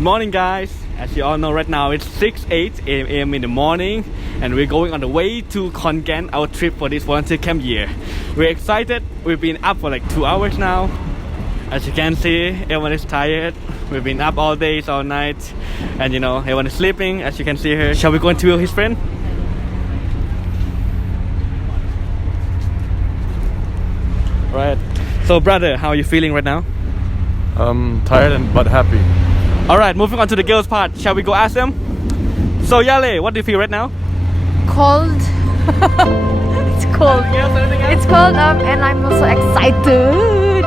Good morning, guys. As you all know, right now it's 6:08 a.m. in the morning, and we're going on the way to Khon Kaen, our trip for this volunteer camp year. We're excited. We've been up for like 2 hours now. As you can see, everyone is tired. We've been up all days, all night, and you know, everyone is sleeping. As you can see here, shall we go interview his friend? Right. So, brother, how are you feeling right now? Tired but happy. Alright, moving on to the girls part. Shall we go ask them? So Yale, what do you feel right now? Cold. It's cold. It's cold and I'm also excited.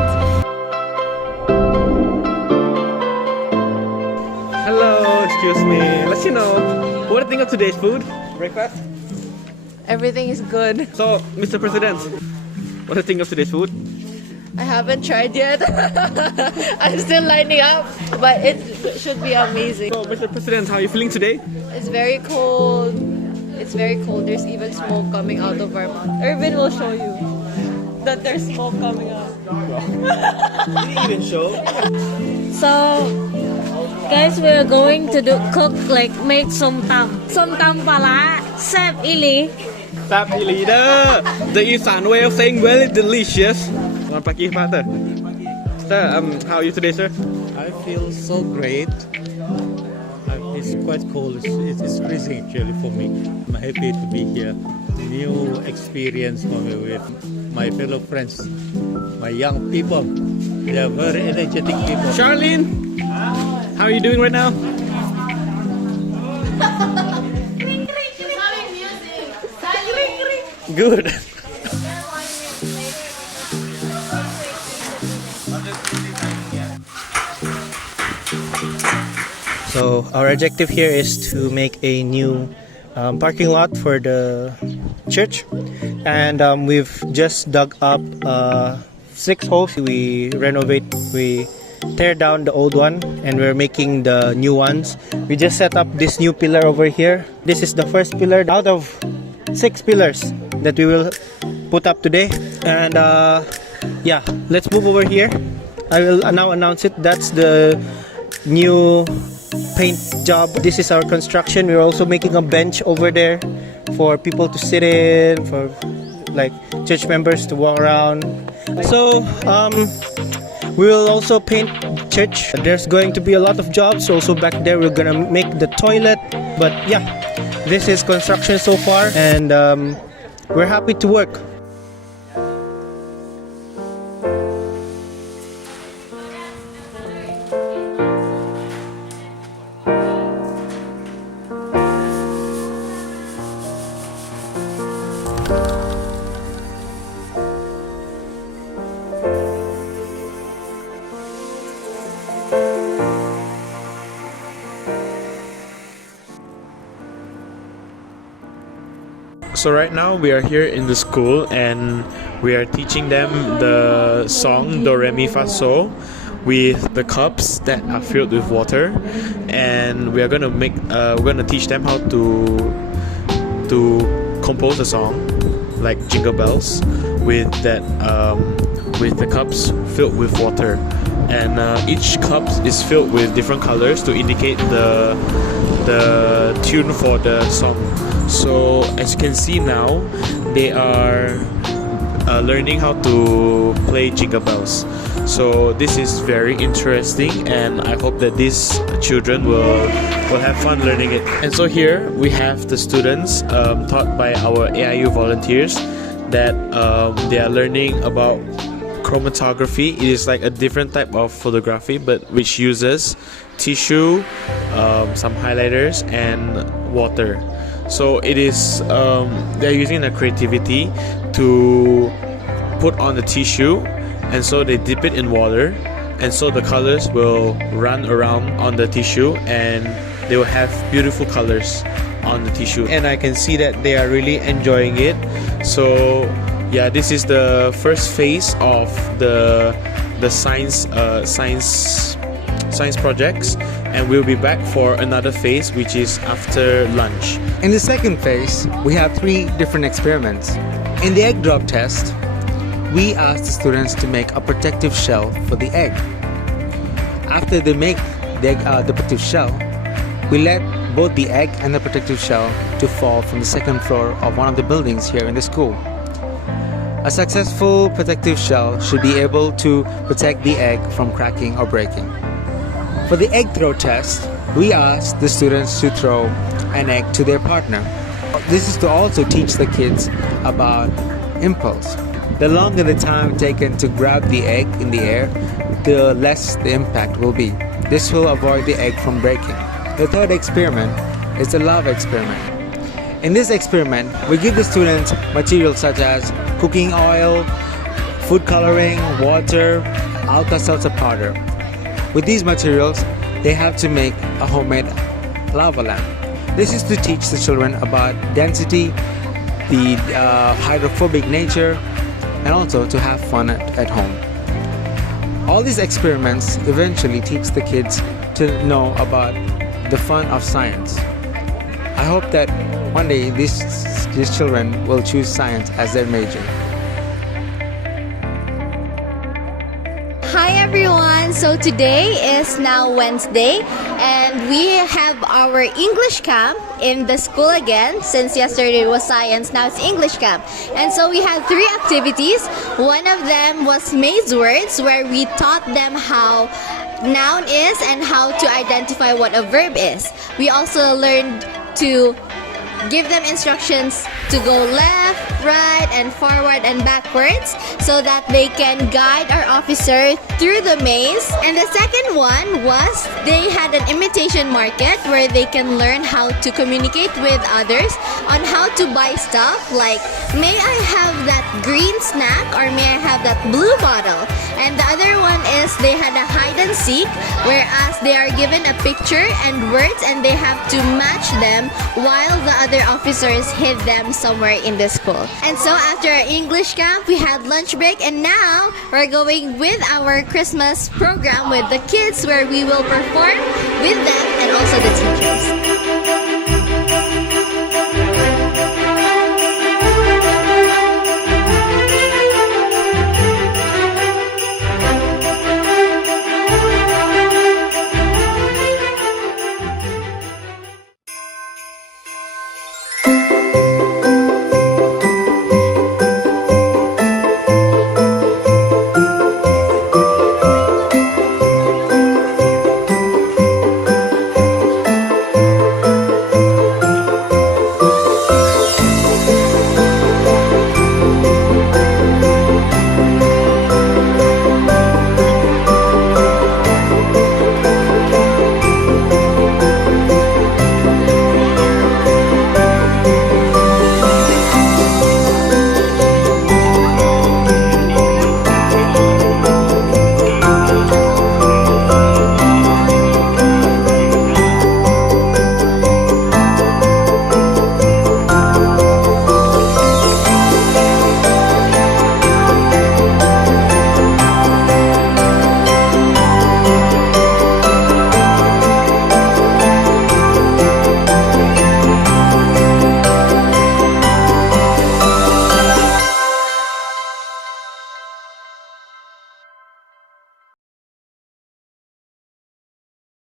Hello, excuse me. Let you know. What do you think of today's food? Breakfast? Everything is good. So, Mr. President, what do you think of today's food? I haven't tried yet. I'm still lining up, but it should be amazing. So, Mr. President, how are you feeling today? It's very cold. It's very cold. There's even smoke coming out of our mouth. Irvin will show you that there's smoke coming out. Didn't even show. So, guys, we're going to cook like make som tam pala, sep ili. Tap leader. The Isan way of saying very delicious. Selamat pagi, Father. Sir, how are you today, sir? I feel so great. It's quite cold. It's freezing actually for me. I'm happy to be here. New experience for me with my fellow friends, my young people. They are very energetic people. Charlene, how are you doing right now? Good. So our objective here is to make a new parking lot for the church, and we've just dug up 6 holes. We tear down the old one and we're making the new ones. We just set up this new pillar over here. This is the first pillar out of 6 pillars that we will put up today. And yeah, let's move over here. I will now announce it. That's the new paint job. This is our construction. We're also making a bench over there for people to sit in, for like church members to walk around. So we will also paint church. There's going to be a lot of jobs also back there. We're gonna make the toilet. But yeah, this is construction so far, and we're happy to work. So right now we are here in the school and we are teaching them the song Do Re Mi Fa So with the cups that are filled with water, and we are gonna teach them how to compose a song like Jingle Bells with the cups filled with water, and each cup is filled with different colors to indicate the tune for the song. So as you can see now, they are learning how to play Jingle Bells. So this is very interesting, and I hope that these children will have fun learning it. And so here we have the students taught by our Aiu volunteers that they are learning about chromatography. It is like a different type of photography, but which uses tissue, some highlighters, and water. So it is they're using their creativity to put on the tissue, and so they dip it in water, and so the colors will run around on the tissue and they will have beautiful colors on the tissue. And I can see that they are really enjoying it. So yeah, this is the first phase of the science projects, and we'll be back for another phase, which is after lunch. In the second phase, we have 3 different experiments. In the egg drop test, we asked the students to make a protective shell for the egg. After they make the protective shell, we let both the egg and the protective shell to fall from the second floor of one of the buildings here in the school. A successful protective shell should be able to protect the egg from cracking or breaking. For the egg throw test, we asked the students to throw an egg to their partner. This is to also teach the kids about impulse. The longer the time taken to grab the egg in the air, the less the impact will be. This will avoid the egg from breaking. The third experiment is the love experiment. In this experiment, we give the students materials such as cooking oil, food coloring, water, Alka-Seltzer powder. With these materials, they have to make a homemade lava lamp. This is to teach the children about density, the hydrophobic nature, and also to have fun at home. All these experiments eventually teach the kids to know about the fun of science. I hope that one day these children will choose science as their major. Hi everyone, so today is now Wednesday and we have our English camp in the school again. Since yesterday was science, now it's English camp. And so we had 3 activities. One of them was maze words, where we taught them how noun is and how to identify what a verb is. We also learned to give them instructions to go left, right, and forward and backwards so that they can guide our officer through the maze. And the second one was they had an imitation market where they can learn how to communicate with others on how to buy stuff like, may I have that green snack or may I have that blue bottle? And the other one is they had a hide and seek, whereas they are given a picture and words and they have to match them while the other officers hid them somewhere in the school. And so after our English camp, we had lunch break, and now we're going with our Christmas program with the kids, where we will perform with them and also the teachers.